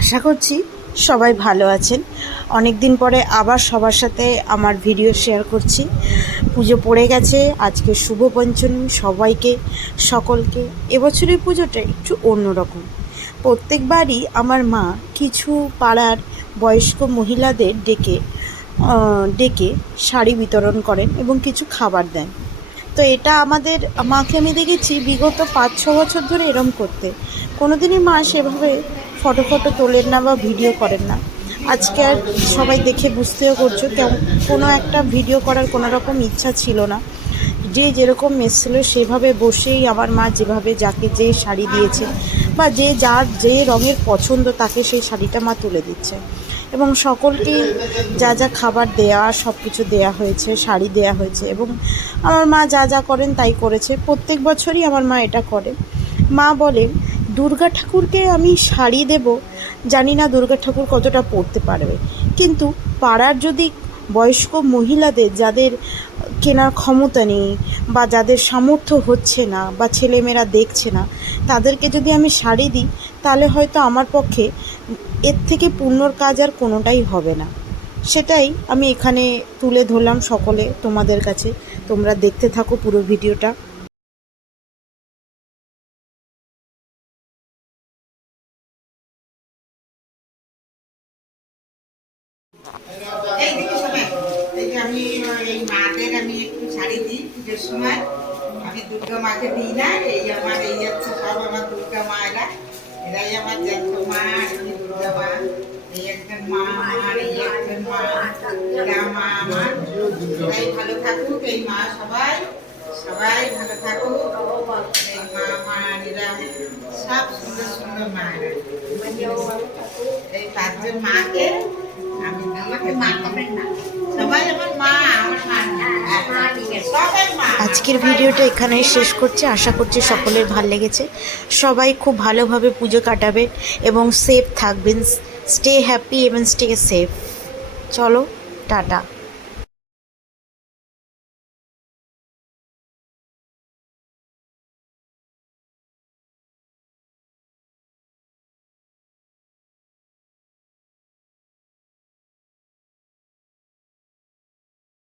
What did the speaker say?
আশা করছি সবাই ভালো আছেন। অনেক দিন পরে আবার সবার সাথে আমার ভিডিও শেয়ার করছি। পুজো পড়ে গেছে, আজকে শুভ পঞ্চমী। সবাইকে সকলকে এবছরের পুজোটা একটু অন্যরকম। প্রত্যেকবারই আমার মা কিছু পাড়ার বয়স্ক মহিলাদের ডেকে শাড়ি বিতরণ করেন এবং কিছু খাবার দেন। তো এটা আমাদের মাকে আমি দেখেছি বিগত 5-6 বছর ধরে এরম করতে। কোনো দিনই মা সেভাবে ফটো তোলেন না বা ভিডিও করেন না। আজকে আর সবাই দেখে বুঝতেও করছো কোনো একটা ভিডিও করার কোনো রকম ইচ্ছা ছিল না। যে যেরকম এসেছিলো সেভাবে বসেই আমার মা যেভাবে যাকে যে শাড়ি দিয়েছে বা যার যে রঙের পছন্দ তাকে সেই শাড়িটা মা তুলে দিচ্ছে এবং সকলকেই যা যা খাবার দেয়া সব কিছু দেয়া হয়েছে, শাড়ি দেয়া হয়েছে এবং আমার মা যা যা করেন তাই করেছে। প্রত্যেক বছরই আমার মা এটা করে। মা বলেন, দুর্গা ঠাকুরকে আমি শাড়ি দেব, জানি না দুর্গা ঠাকুর কতটা পরতে পারবে, কিন্তু পাড়ার যদি বয়স্ক মহিলাদের যাদের কেনার ক্ষমতা নেই বা যাদের সামর্থ্য হচ্ছে না বা ছেলেমেয়েরা দেখছে না, তাদেরকে যদি আমি শাড়ি দিই তাহলে হয়তো আমার পক্ষে এর থেকে পুণ্যর কাজ আর কোনোটাই হবে না। সেটাই আমি এখানে তুলে ধরলাম সকলে তোমাদের কাছে। তোমরা দেখতে থাকো পুরো ভিডিওটা। এইদিকে সবাই, এই যে আমি এই মাদের আমি একটু শাড়ি দিই পুজোর সময়। আমি দুর্গা মাকে দিই না, এই হচ্ছে সব আমার দুর্গা মা, এরাই আমার জ্যাঠো মা, আমি দুর্গা মা। এই একজন মা আমার, এই একজন মা, এরা মা আমার। এরাই ভালো থাকুক, এই মা সবাই সবাই ভালো থাকুক। এই মা আমার, এরা সব সুন্দর সুন্দর মা। এই 5 জন মাকে আমি, আমাকে মা করেন না, সবাই আমার মা, আমার মা সবাই মা। আজকের ভিডিওটা এখানেই শেষ করছি। আশা করছি সকলের ভালো লেগেছে। সবাই খুব ভালোভাবে পুজো কাটাবে এবং সেফ থাকবেন। স্টে হ্যাপি এবং স্টে সেফ। চলো, টাটা।